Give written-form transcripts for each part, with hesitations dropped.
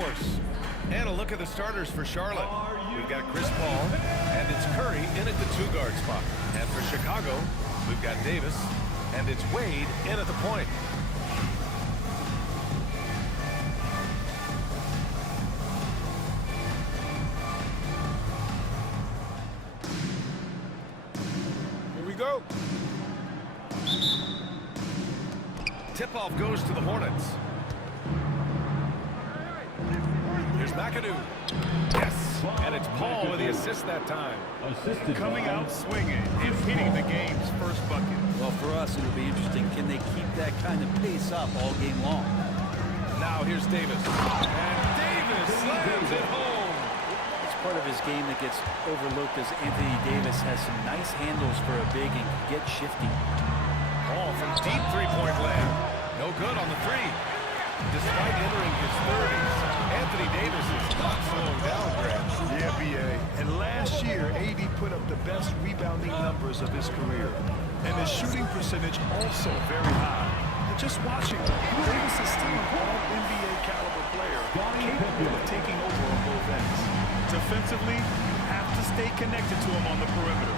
force. And a look at the starters for Charlotte. We've got Chris Paul, and it's Curry in at the 2-guard spot. And for Chicago, we've got Davis, and it's Wade in at the point. Here we go. Tip-off goes to the Hornets. Here's McAdoo. Yes, and it's Paul with the assist that time. Coming out swinging and hitting the game's first bucket. Well, for us, it'll be interesting. Can they keep that kind of pace up all game long? Now here's Davis. And Davis slams it home. It's part of his game that gets overlooked as Anthony Davis has some nice handles for a big and can get shifty. Paul from deep three-point land. No good on the three. Despite entering his 30s, Anthony Davis is not slowing down, Grant. Yeah, B.A. And last year, AD put up the best rebounding numbers of his career. And his shooting percentage also very high. And just watching him, Davis is still an all-NBA caliber player, capable of taking over on both ends. Defensively, you have to stay connected to him on the perimeter.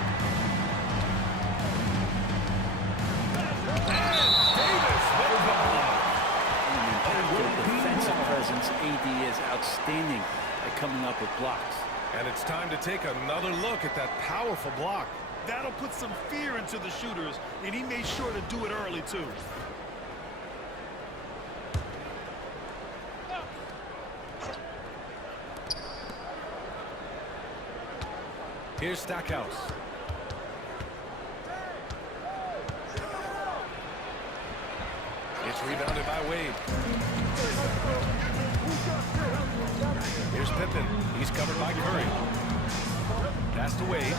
And Davis with the block. Defensive presence, AD is outstanding at coming up with blocks. And it's time to take another look at that powerful block. That'll put some fear into the shooters, and he made sure to do it early, too. Here's Stackhouse. It's rebounded by Wade. Here's Pippen. He's covered by Curry. Pass to Wade.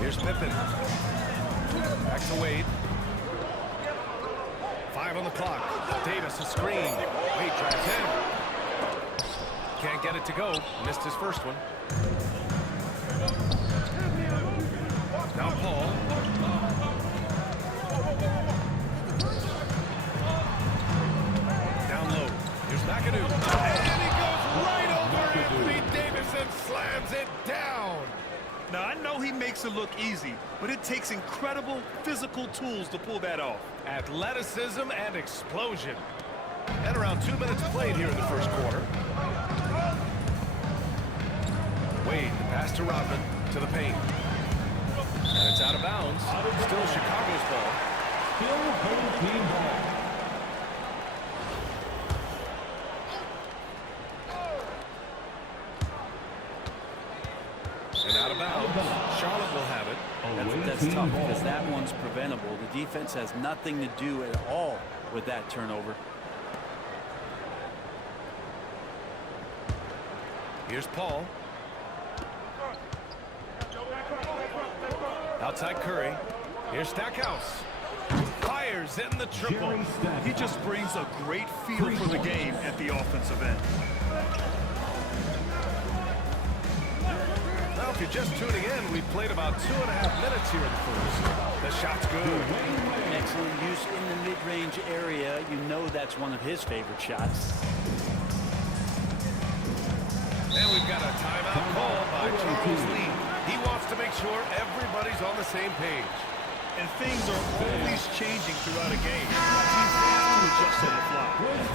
Here's Pippen. Back to Wade. 5 on the clock. Davis a screen. Wade drives in. Can't get it to go. Missed his first one. Now Paul. Down low. Here's McAdoo. And he goes right over Anthony Davis and slams it down. Now, I know he makes it look easy, but it takes incredible physical tools to pull that off. Athleticism and explosion. And around 2 minutes played here in the first quarter. Wade, the pass to Rodman, to the paint. And it's out of bounds. Still Chicago's ball. Still home team ball. And out of bounds. Charlotte will have it. That's tough because that one's preventable. The defense has nothing to do at all with that turnover. Here's Paul. Outside Curry. Here's Stackhouse. Fires in the triple. He just brings a great feel for the game at the offensive end. Well, if you're just tuning in, we've played about 2.5 minutes here in the first. The shot's good. Excellent use in the mid-range area. You know that's one of his favorite shots. And we've got a timeout called by Charles Lee. He wants to make sure everybody's on the same page. And things are always changing throughout a game. Teams have to adjust on the fly.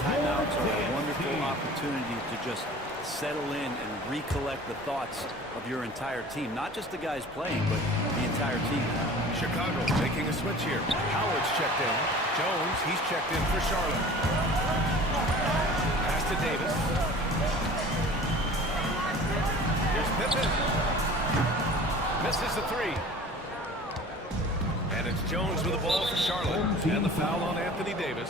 Timeouts are a wonderful opportunity to just settle in and recollect the thoughts of your entire team. Not just the guys playing, but the entire team. Chicago making a switch here. Howard's checked in. Jones, he's checked in for Charlotte. Pass to Davis. Here's Pippen. Misses the three. And it's Jones with the ball for Charlotte. And the foul on Anthony Davis.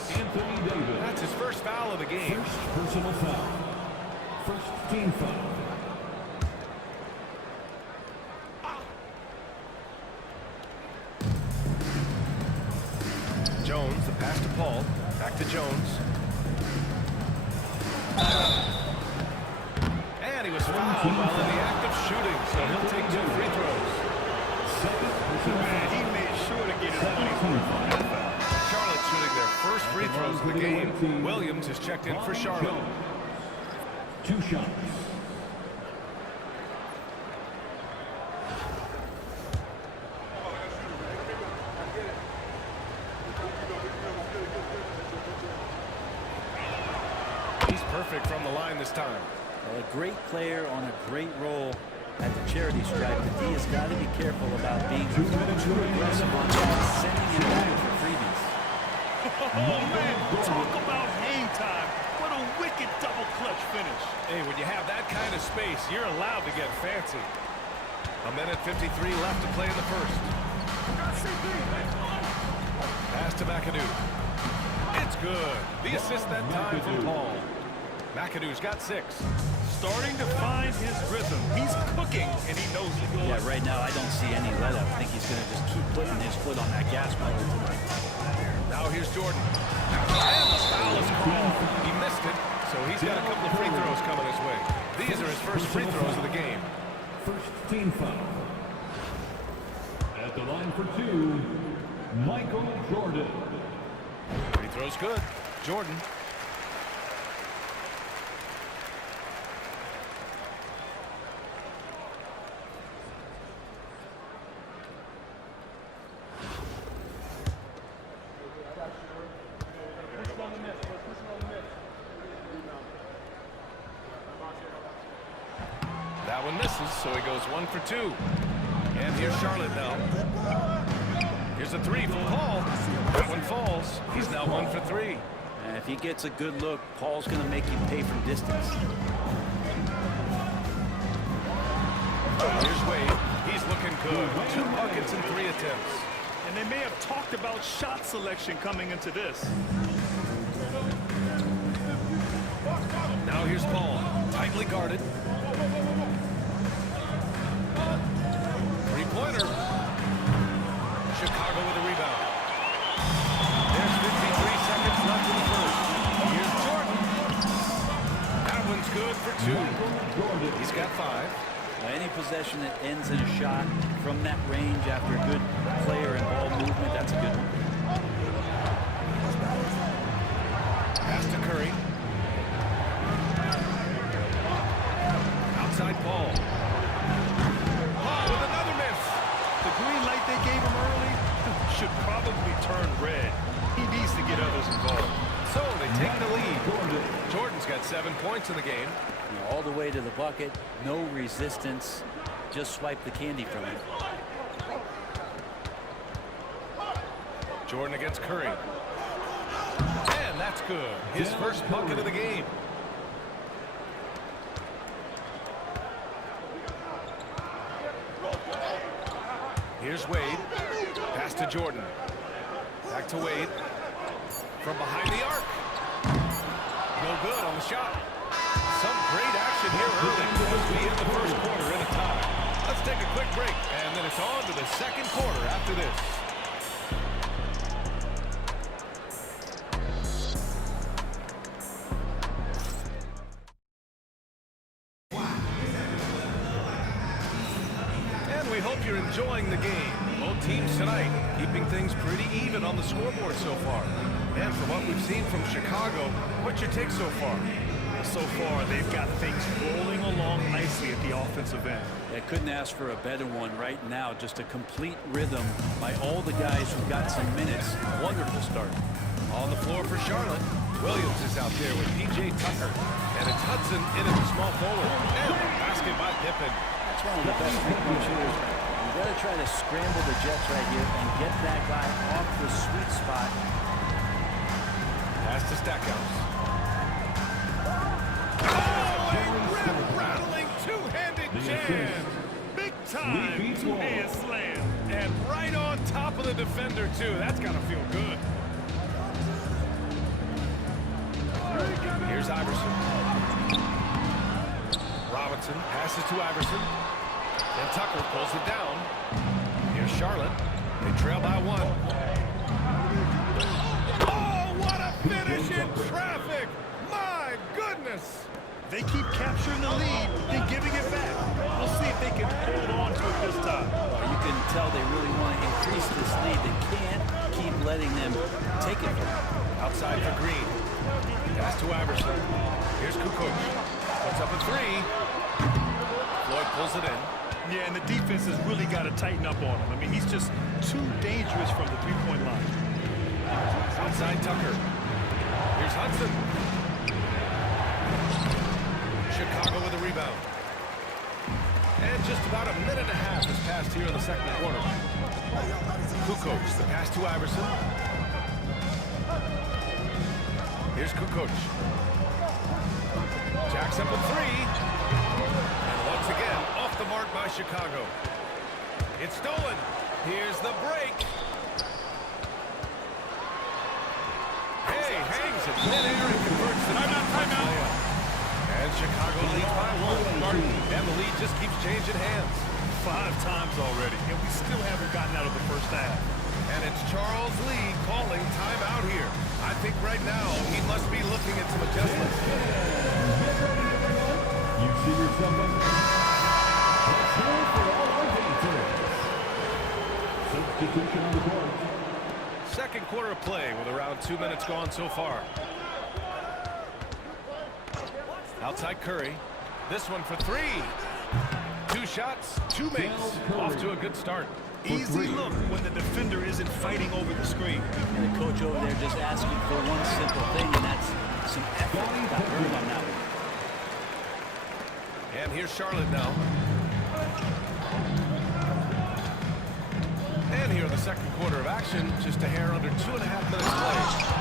That's his first foul of the game. First personal foul. First team foul. Jones, the pass to Paul. Back to Jones. And he was fouled while in the act of shooting, so he'll take 2 free throws. Man, he made sure to get his money's worth on that foul. Charlotte shooting their first free throws of the game. Williams is checked in for Charlotte. 2 shots. He's perfect from the line this time. Well, a great player on a great role at the charity stripe. The D has got to be careful about being too aggressive on that, sending him back for freebies. Oh, man, talk about hang time. What a wicked double clutch finish. Hey, when you have that kind of space, you're allowed to get fancy. 1:53 left to play in the first. Pass to McAdoo. It's good. The assist that time from Paul. McAdoo's got 6. Starting to find his rhythm. He's cooking, and he knows it. Yeah, right now I don't see any let up. I think he's going to just keep putting his foot on that gas pedal tonight. Now here's Jordan. And the foul is called. He missed it, so he's got a couple of free throws coming his way. These are his first free throws of the game. First team foul. At the line for 2, Michael Jordan. Free throw's good. Jordan. That one misses, so he goes 1 for 2. And here's Charlotte now. Here's a 3 from Paul. That one falls. He's now 1 for 3. And if he gets a good look, Paul's going to make him pay from distance. Here's Wade. He's looking good. 2 buckets and 3 attempts. And they may have talked about shot selection coming into this. Now here's Paul. Tightly guarded. Three-pointer. Chicago with a rebound. There's 53 seconds left in the first. Here's Jordan. That one's good for 2. He's got 5. Any possession that ends in a shot from that range after a good player and ball movement, that's a good one. Pass to Curry. Outside Paul. Paul with another miss. The green light they gave him early should probably turn red. He needs to get others involved. So they take the lead. Jordan's got 7 points in the game. You know, all the way to the bucket, no resistance, just swipe the candy from him. Jordan against Curry. And that's good. His first bucket of the game. Here's Wade. Pass to Jordan. Back to Wade. From behind the arc. No good on the shot. Some great action here early as we end the first quarter in a tie. Let's take a quick break, and then it's on to the second quarter after this. And we hope you're enjoying the game. Both teams tonight keeping things pretty even on the scoreboard so far. And from what we've seen from Chicago, what's your take so far? So far, they've got things rolling along nicely at the offensive end. I couldn't ask for a better one right now. Just a complete rhythm by all the guys who got some minutes. Wonderful start. On the floor for Charlotte, Williams is out there with P.J. Tucker. And it's Hudson in at the small forward. And the basket by Pippen. That's one of the best three-point shooters. You got to try to scramble the Jets right here and get that guy off the sweet spot. Pass to Stackhouse. Oh, a rattling two-handed jam. Big time two-hand slam. And right on top of the defender, too. That's got to feel good. Here's Iverson. Robinson passes to Iverson. And Tucker pulls it down. Here's Charlotte. They trail by 1. Oh, what a finish in traffic. My goodness. They keep capturing the lead, then giving it back. We'll see if they can hold on to it this time. You can tell they really want to increase this lead. They can't keep letting them take it from them. Outside for Green. Pass to Iverson. Here's Kukoc. Puts up a three. Floyd pulls it in. Yeah, and the defense has really got to tighten up on him. I mean, he's just too dangerous from the three-point line. Outside Tucker. Here's Hudson. Chicago with a rebound. And just about a minute and a half has passed here in the second quarter. Kukoc, the pass to Iverson. Here's Kukoc. Jacks up a three. And once again, off the mark by Chicago. It's stolen. Here's the break. Hey, hangs it mid-air and converts the timeout. And Chicago leads by one. And the lead just keeps changing hands. 5 times already, and we still haven't gotten out of the first half. And it's Charles Lee calling timeout here. I think right now he must be looking at some adjustments. You see yourself up. Let's roll for all our visitors. Substitution on the board. Second quarter of play with around 2 minutes gone so far. Outside Curry. This one for three. 2 shots, 2 makes. Off to a good start. Easy look when the defender isn't fighting over the screen. And the coach over there just asking for one simple thing, and that's some effort. Got burned on that one. And here's Charlotte now. And here in the second quarter of action, just a hair under 2.5 minutes played.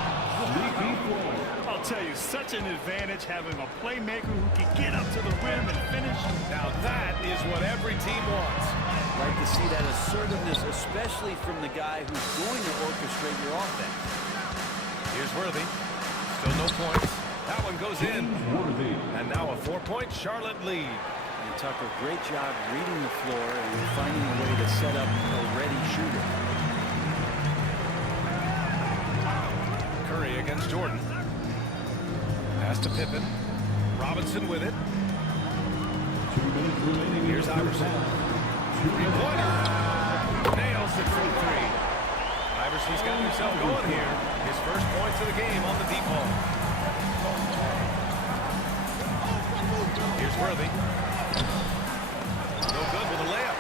I'll tell you, such an advantage having a playmaker who can get up to the rim and finish. Now that is what every team wants. Like to see that assertiveness, especially from the guy who's going to orchestrate your offense. Here's Worthy. Still no points. That one goes in. And now a 4-point Charlotte lead. And Tucker, great job reading the floor and finding a way to set up a ready shooter. Curry against Jordan. Pass to Pippen. Robinson with it. 2 minutes remaining. Here's Iverson. 3-pointer. Nails it from 3. Iverson's got himself going here. His first points of the game on the deep ball. Here's Worthy. No good with a layup.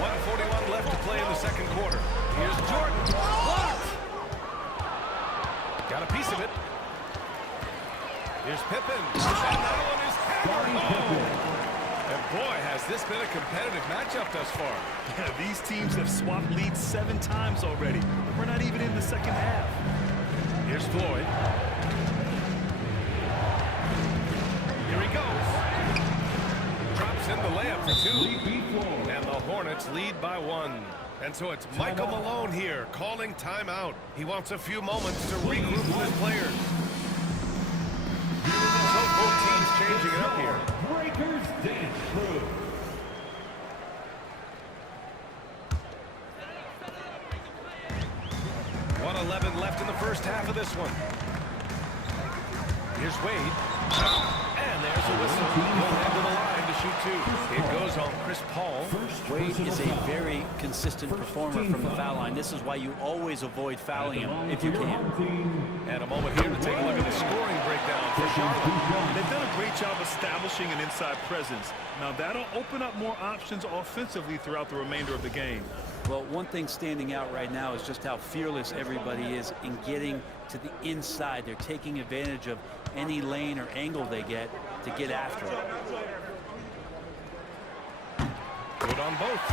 1:41 left to play in the second quarter. Here's Jordan. Blocked. Got a piece of it. Here's Pippen. And that one is hammered home. And boy, has this been a competitive matchup thus far. Yeah, these teams have swapped leads 7 times already. We're not even in the second half. Here's Floyd. Here he goes. Drops in the layup for 2. And the Hornets lead by 1. And so it's Michael Malone here calling timeout. He wants a few moments to regroup with his players. So both teams changing it up here. Breakers dance through. 1:11 left in the first half of this one. Here's Wade. And there's a whistle. He'll head to the line to shoot 2. It goes on Chris Paul. Wade is a very consistent performer from the foul line. This is why you always avoid fouling him if you can. And a moment here to take a look at the scoring breakdown for Charlotte. They've done a great job establishing an inside presence. Now that'll open up more options offensively throughout the remainder of the game. Well, one thing standing out right now is just how fearless everybody is in getting to the inside. They're taking advantage of any lane or angle they get to get after it. Good on both.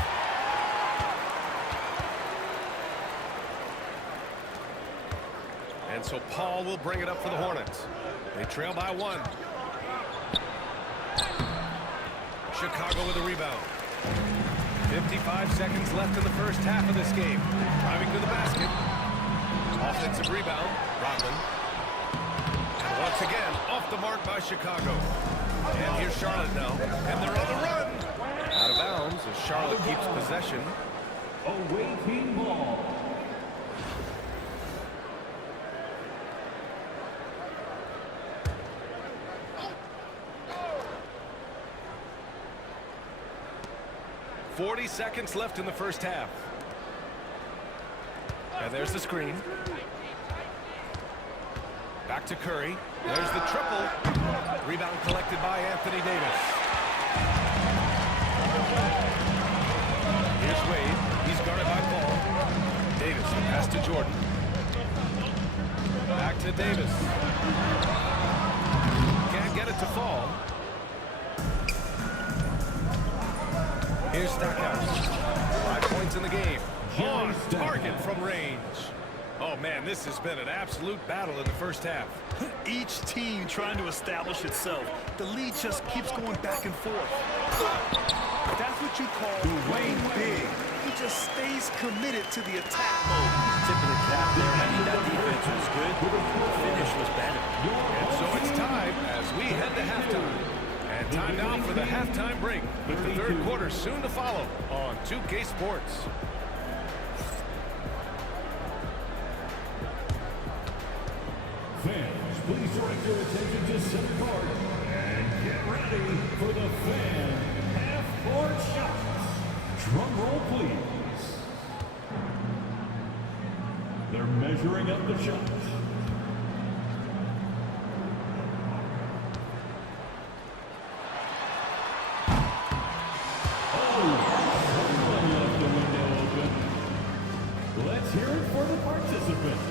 And so Paul will bring it up for the Hornets. They trail by 1. Chicago with a rebound. 55 seconds left in the first half of this game. Driving to the basket. Offensive rebound. Rodman. Once again, off the mark by Chicago. And here's Charlotte now. And they're on the run. Out of bounds as Charlotte keeps possession. Away team ball. .40 seconds left in the first half. And there's the screen. Back to Curry. There's the triple. Rebound collected by Anthony Davis. Here's Wade. He's guarded by Paul. Davis, the pass to Jordan. Back to Davis. Can't get it to fall. Here's Stackhouse. 5 points in the game. On target from range. Oh, man, this has been an absolute battle in the first half. Each team trying to establish itself. The lead just keeps going back and forth. That's what you call playing big. He just stays committed to the attack mode. Tip of the cap there. I mean, that defense was good. The finish was better. And so it's time as we head to halftime. And time now for the halftime break, with the third quarter soon to follow on 2K Sports. Fans, please direct your attention to center court and get ready for the fan half-court shots. Drum roll, please. They're measuring up the shots. Someone left the window open. Let's hear it for the participants.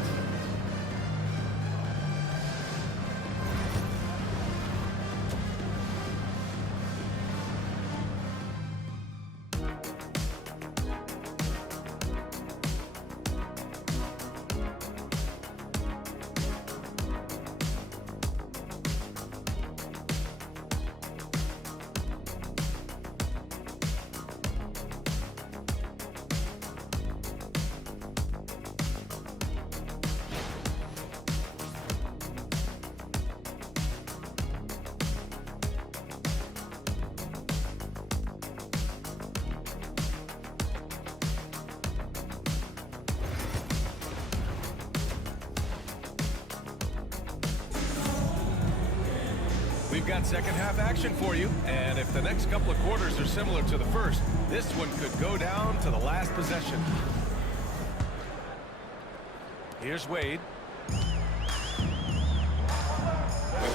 We've got second half action for you, and if the next couple of quarters are similar to the first, this one could go down to the last possession. Here's Wade. We've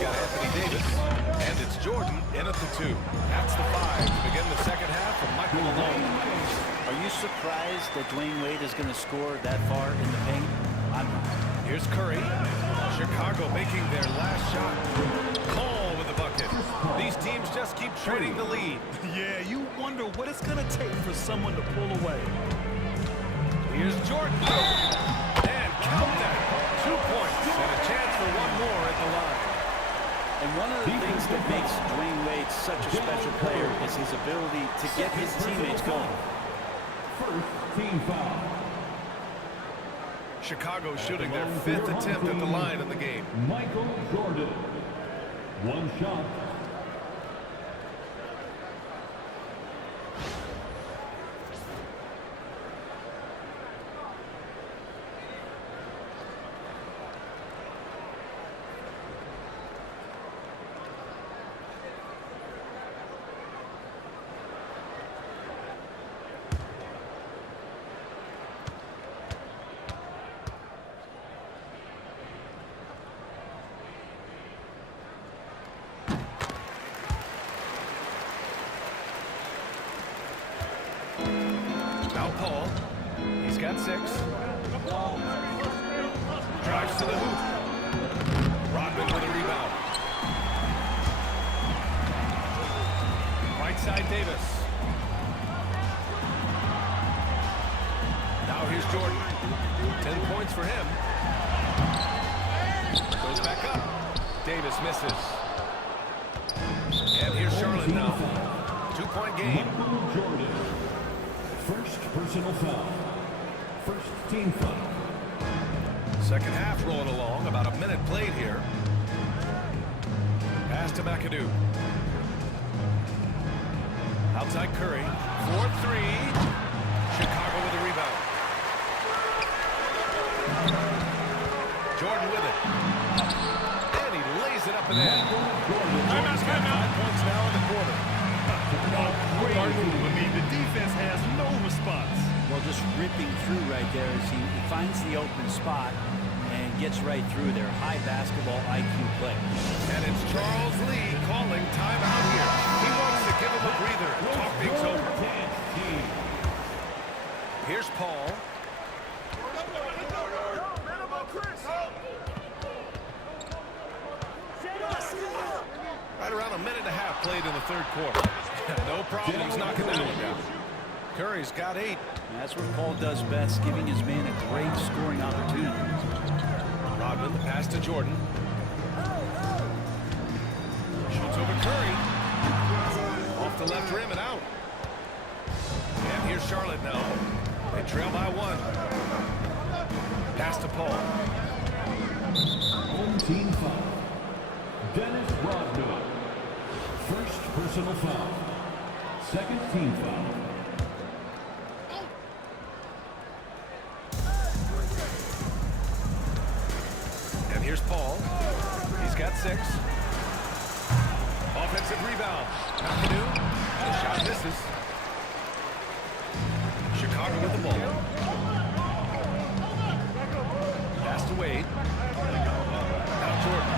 got Anthony Davis, and it's Jordan in at the 2. That's the 5 to begin the second half from Michael Malone. Are you surprised that Dwayne Wade is going to score that far in the paint? I'm not. Here's Curry. Chicago making their last shot. Cole with the bucket. These teams just keep trading the lead. Yeah, you wonder what it's going to take for someone to pull away. Here's Jordan. And count that. 2 points and a chance for one more at the line. And one of the things that makes Dwayne Wade such a special player is his ability to get his teammates going. First team foul. Chicago shooting their 5th attempt at the line in the game. Michael Jordan. One shot. Now Paul. He's got 6. Drives to the hoop. Rodman with a rebound. Right side Davis. Now here's Jordan. 10 points for him. Goes back up. Davis misses. And here's Charlotte now. 2-point game. Michael Jordan. First personal foul. First team foul. Second half rolling along. About a minute played here. Pass to McAdoo. Outside Curry. 4-3. Chicago with the rebound. Jordan with it. And he lays it up and in. Jordan's got 5 points now in the quarter. Great move. I mean, the defense has no response. Well, just ripping through right there as he finds the open spot and gets right through there. High basketball IQ play. And it's Charles Lee calling timeout here. He wants to give him a breather and talk things over. Here's Paul. Right around a minute and a half played in the third quarter. No problems knocking that one down. Curry's got 8. And that's what Paul does best, giving his man a great scoring opportunity. Rodman, the pass to Jordan. Shoots over Curry. Off the left rim and out. And here's Charlotte now. They trail by 1. Pass to Paul. Home team foul. Dennis Rodman. First personal foul. Second team foul. And here's Paul. He's got 6. Offensive rebound. McAdoo. The shot misses. Chicago with the ball. Pass to Wade. Now Jordan.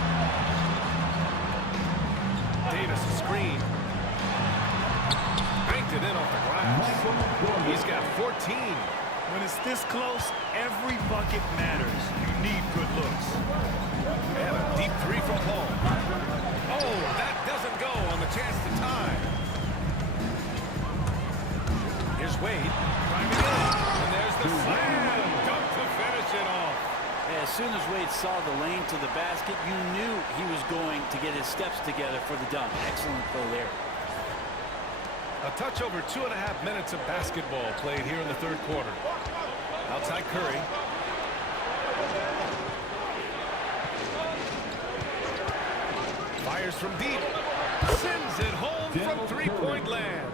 Davis, a screen. Banked it in off the glass. He's got 14. When it's this close, every bucket matters. You need good looks. And a deep 3 from Paul. Oh, that doesn't go on the chance to tie. Here's Wade. Driving in. And there's the slam dunk to finish it off. As soon as Wade saw the lane to the basket, you knew he was going to get his steps together for the dunk. Excellent play there. A touch over 2.5 minutes of basketball played here in the third quarter. Outside Curry. Fires from deep. Sends it home from three-point land.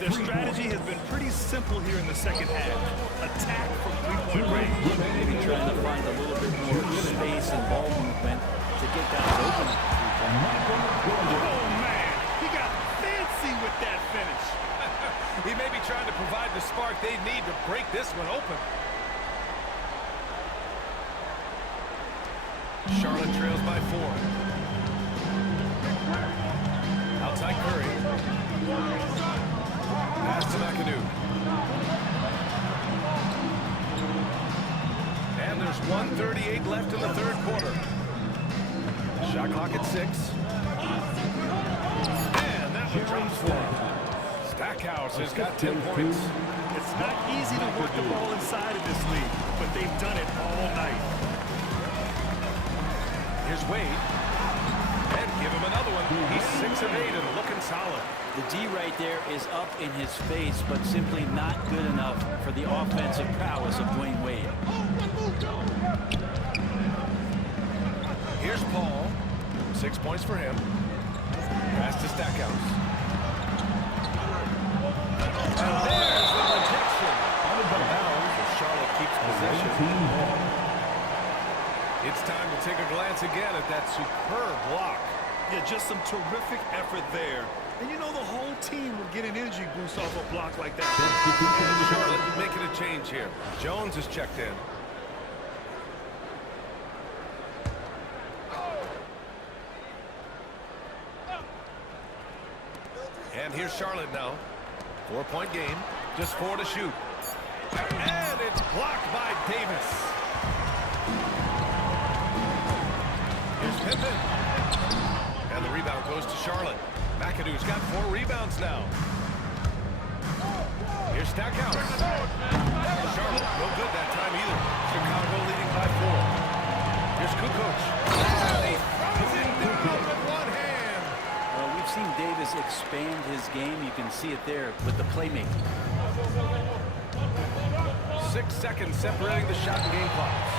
Their strategy has been pretty simple here in the second half. Attack from three-point range. Maybe trying to find a little bit more space and ball movement to get that open. Oh, man. He got fancy with that finish. He may be trying to provide the spark they need to break this one open. Charlotte trails by 4. Outside Curry. Pass to McAdoo. And there's 1:38 left in the third quarter. Shot clock at 6. And that one drops for him. Stackhouse has got 10 points. It's not easy to work the ball inside of this league, but they've done it all night. Here's Wade. And give him another one. He's 6 of 8 and looking solid. The D right there is up in his face, but simply not good enough for the offensive prowess of Dwayne Wade. Here's Paul. 6 points for him. Pass to Stackhouse. And there's the rejection. Out of bounds as Charlotte keeps possession. It's time to take a glance again at that superb block. Yeah, just some terrific effort there. And you know the whole team will get an energy boost off a block like that. And Charlotte making a change here. Jones is checked in. And here's Charlotte now. 4-point game. Just 4 to shoot. And it's blocked by Davis. Here's Pippen. And the rebound goes to Charlotte. McAdoo's got 4 rebounds now. Here's Stackhouse. Charlotte, no good that time either. Chicago leading by 4. Here's Kukoc. And he throws it down with one hand. Well, we've seen Davis expand his game. You can see it there with the playmaking. 6 seconds separating the shot and game clocks.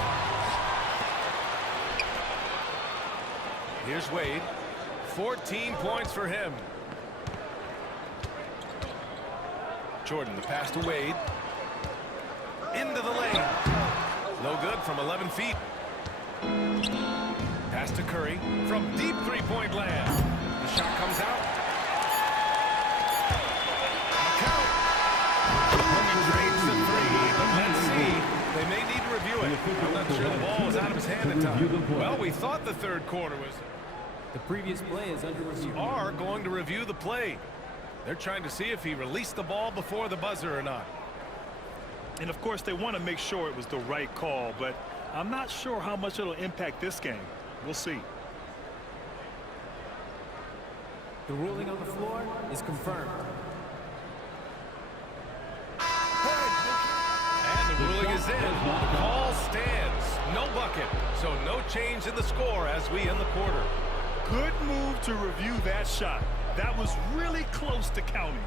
Here's Wade. 14 points for him. Jordan, the pass to Wade. Into the lane. No good from 11 feet. Pass to Curry from deep three-point land. The shot comes out. A count. He drains the 3. it. I'm not sure the ball was out of his hand in time. Well, we thought the third quarter was... The previous play is under review. We are going to review the play. They're trying to see if he released the ball before the buzzer or not. And, of course, they want to make sure it was the right call, but I'm not sure how much it'll impact this game. We'll see. The ruling on the floor is confirmed. And the ruling is in. The call stands. No bucket. So no change in the score as we end the quarter. Good move to review that shot. That was really close to counting.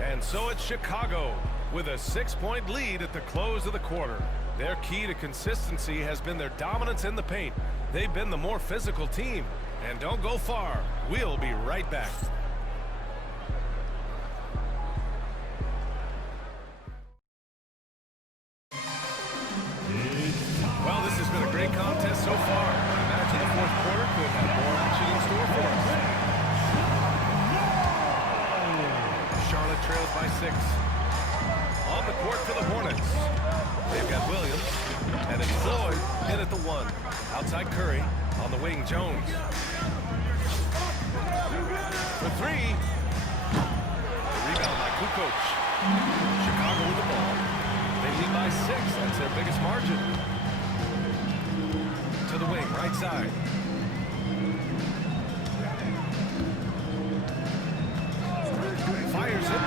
And so it's Chicago with a 6-point lead at the close of the quarter. Their key to consistency has been their dominance in the paint. They've been the more physical team. And don't go far. We'll be right back. Well, this has been a great contest so far. I imagine the fourth quarter could have more action in store for us. Charlotte trails by 6. On the court for the Hornets. They've got Williams, and it's Floyd in at the 1. Outside Curry, on the wing, Jones. For 3. The rebound by Kukoc. Chicago with the ball. They lead by 6. That's their biggest margin. To the wing, right side. Fires it.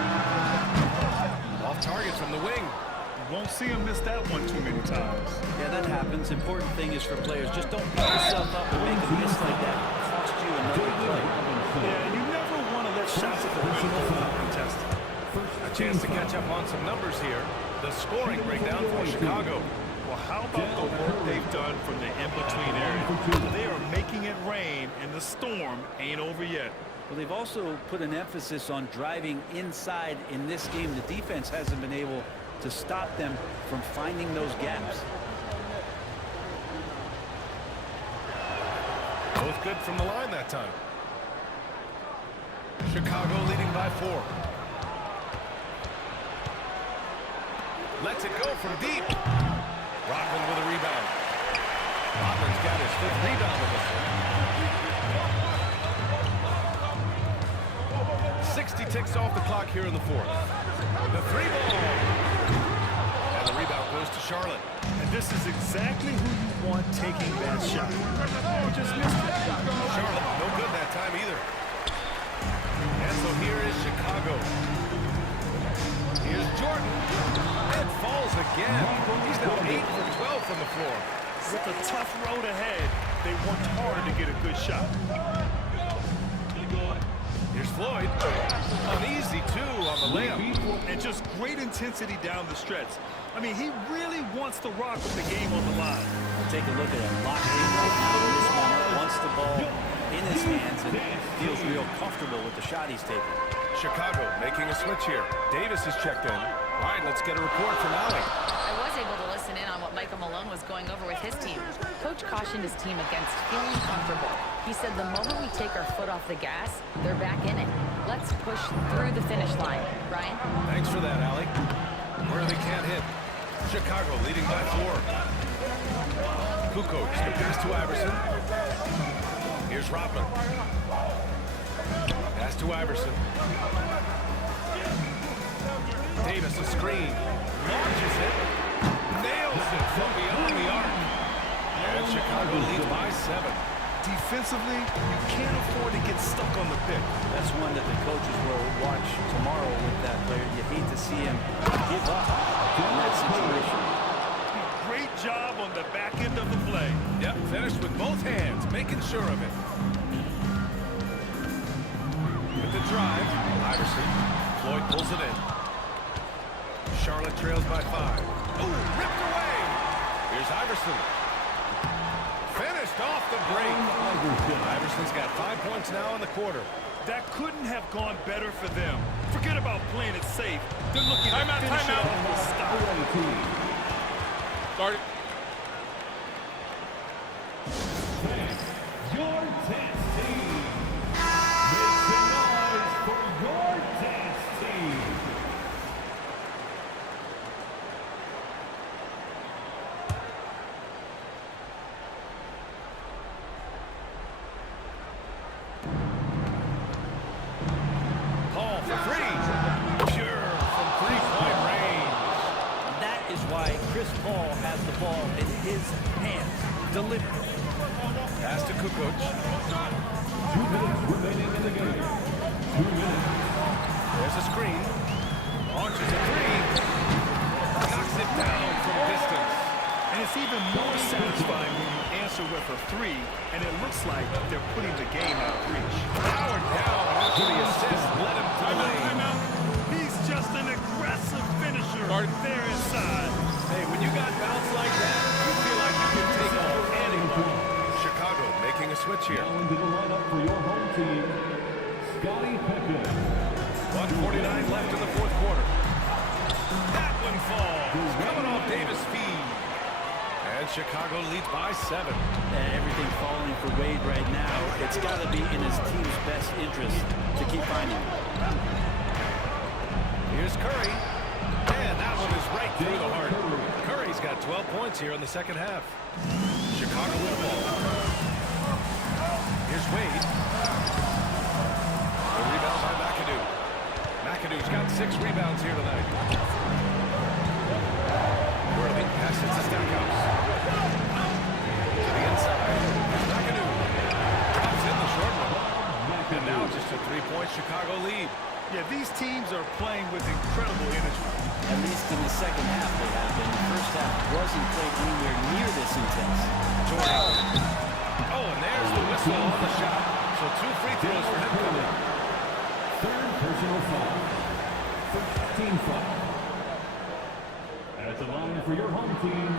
Off target from the wing. Won't see him miss that one too many times. Yeah, that happens. Important thing is for players, just don't beat yourself up and make a miss like that. Cost you another play. Yeah, you never want to let shots at the rim go uncontested. A chance to catch up on some numbers here. The scoring breakdown for Chicago. Well, how about the work they've done from the in-between area? They are making it rain, and the storm ain't over yet. Well, they've also put an emphasis on driving inside in this game. The defense hasn't been able to stop them from finding those gaps. Both good from the line that time. Chicago leading by 4. Lets it go from deep. Rodman with a rebound. Rodman's got his 5th rebound of this one. 60 ticks off the clock here in the 4th. The 3-ball. And the rebound goes to Charlotte. And this is exactly who you want taking that shot. Oh, just missed it. Charlotte, no good that time either. And so here is Chicago. Here's Jordan. It falls again. He's now 8 for 12 from the floor. With a tough road ahead, they worked hard to get a good shot. Here's Floyd. An easy 2 on the layup. And just great intensity down the stretch. I mean, he really wants to rock with the game on the line. Take a look at him. Locked in right now in this moment. Wants the ball in his hands and feels real comfortable with the shot he's taking. Chicago making a switch here. Davis is checked in. All right, let's get a report from Allie. I was able to listen in on what Michael Malone was going over with his team. Coach cautioned his team against feeling comfortable. He said the moment we take our foot off the gas, they're back in it. Let's push through the finish line. Brian? Thanks for that, Allie. Worthy can't hit. Chicago leading by 4. Kukoc, the pass to Iverson. Here's Rodman. Pass to Iverson. Davis, a screen. Launches it. Nails it from beyond the arc. And Chicago leads by 7. Defensively, you can't afford to get stuck on the pick. That's one that the coaches will watch tomorrow with that player. You hate to see him give up in that situation. Great job on the back end of the play. Yep, finished with both hands, making sure of it. With the drive, Iverson. Floyd pulls it in. Charlotte trails by 5. Ooh, ripped away. Here's Iverson. Finished off the break. Iverson's got 5 points now in the quarter. That couldn't have gone better for them. Forget about playing it safe. They're looking to finish it off with style. Start it. Your dance team. Make some noise for your dance team. his hands. Delivered. Pass to Kukoc. 2 minutes remaining in the game. 2 minutes. There's a screen. Launches a three. Knocks it down from distance. And it's even more satisfying when you answer with a three, and it looks like they're putting the game out of reach. Powered down after the assist. Let him delay. He's just an aggressive finisher. There inside. Hey, when you got bounce like that, you feel like you can take on anyone. Chicago making a switch here. Now into the lineup for your home team, Scottie Pippen. 1:49 left in the fourth quarter. That one falls. Coming off Davis' feed. And Chicago leads by 7. And everything falling for Wade right now, it's got to be in his team's best interest to keep finding him. Here's Curry. And that one is right through the heart. Curry's got 12 points here in the second half. Chicago with the ball. Here's Wade. The rebound by McAdoo. McAdoo's got 6 rebounds here tonight. Worthing passes to Stackhouse. To the inside. Here's McAdoo. Drops in the short one. And now just a 3-point Chicago lead. Yeah, these teams are playing with incredible energy. At least in the second half they have been. The first half wasn't played anywhere near this intense. Jordan. Oh, and there's the whistle on the shot. So 2 free throws for him coming. Third personal foul. First team foul. At the line for your home team,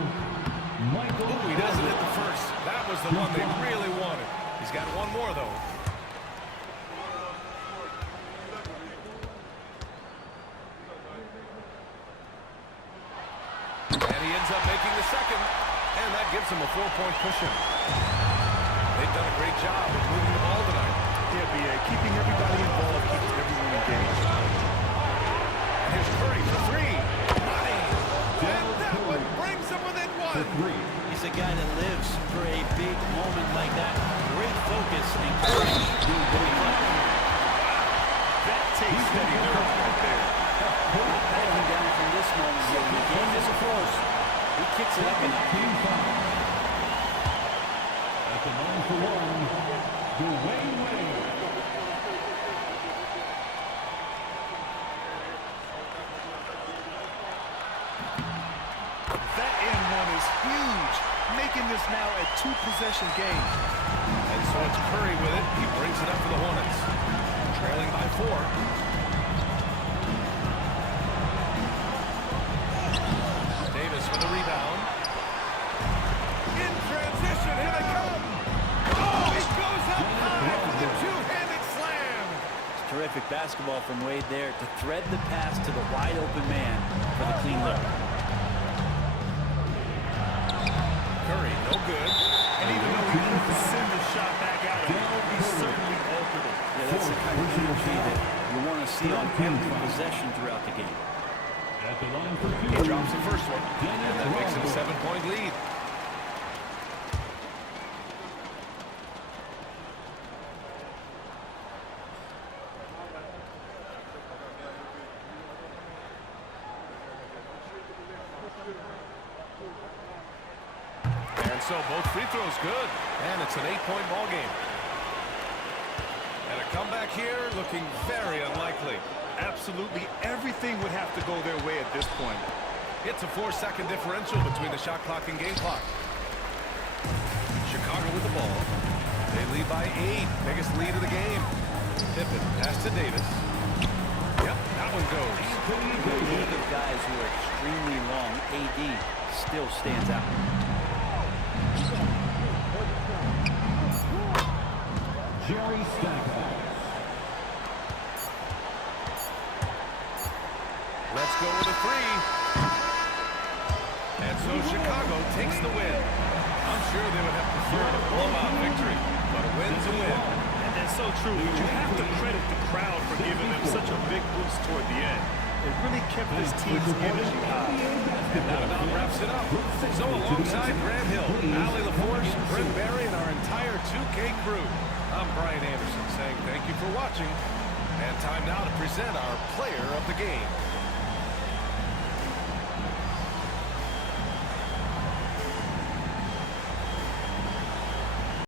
Michael. Ooh, he doesn't hit the first. That was the one they really wanted. He's got one more, though. And he ends up making the second. And that gives him a 4-point cushion. They've done a great job of moving the ball tonight. Yeah, B.A. Keeping everybody involved, keeping everyone engaged. And here's Curry for 3. Money. And that one brings him within 1. He's a guy that lives for a big moment like that. Great focus and courage. That takes steady nerve right there. Not backing down from this moment here. The game is a force. He kicks it up and Team foul. At the line for one, Dwayne Wade. That end one is huge, making this now a 2-possession game. And so it's Curry with it. He brings it up for the Hornets. Trailing by 4. Davis with the rebound. In transition, here they come. Oh, he goes up high with a 2-handed slam. terrific basketball from Wade there to thread the pass to the wide open man for the clean look. Curry, no good. And even though he couldn't send the shot back out, he certainly altered it. Yeah, that's the kind of energy that you want to see on every possession throughout the game. At the line for He drops the first one, and that makes it a 7-point lead. And so both free throws good, and it's an 8-point ball game. And a comeback here looking very unlikely. Absolutely everything would have to go their way at this point. It's a 4-second differential between the shot clock and game clock. Chicago with the ball. They lead by 8. Biggest lead of the game. Pippen, pass to Davis. Yep, that one goes. In a league of guys who are extremely long, AD still stands out. Jerry Stackhouse. Let's go with a 3. And so Chicago takes the win. I'm sure they would have preferred a blowout victory, but a win's a win. And that's so true. You have to credit the crowd for giving them such a big boost toward the end. It really kept this team's energy high. And that about wraps it up. So alongside Grant Hill, Allie LaForce, Brent Barry, and our entire 2K crew, I'm Brian Anderson saying thank you for watching. And time now to present our player of the game.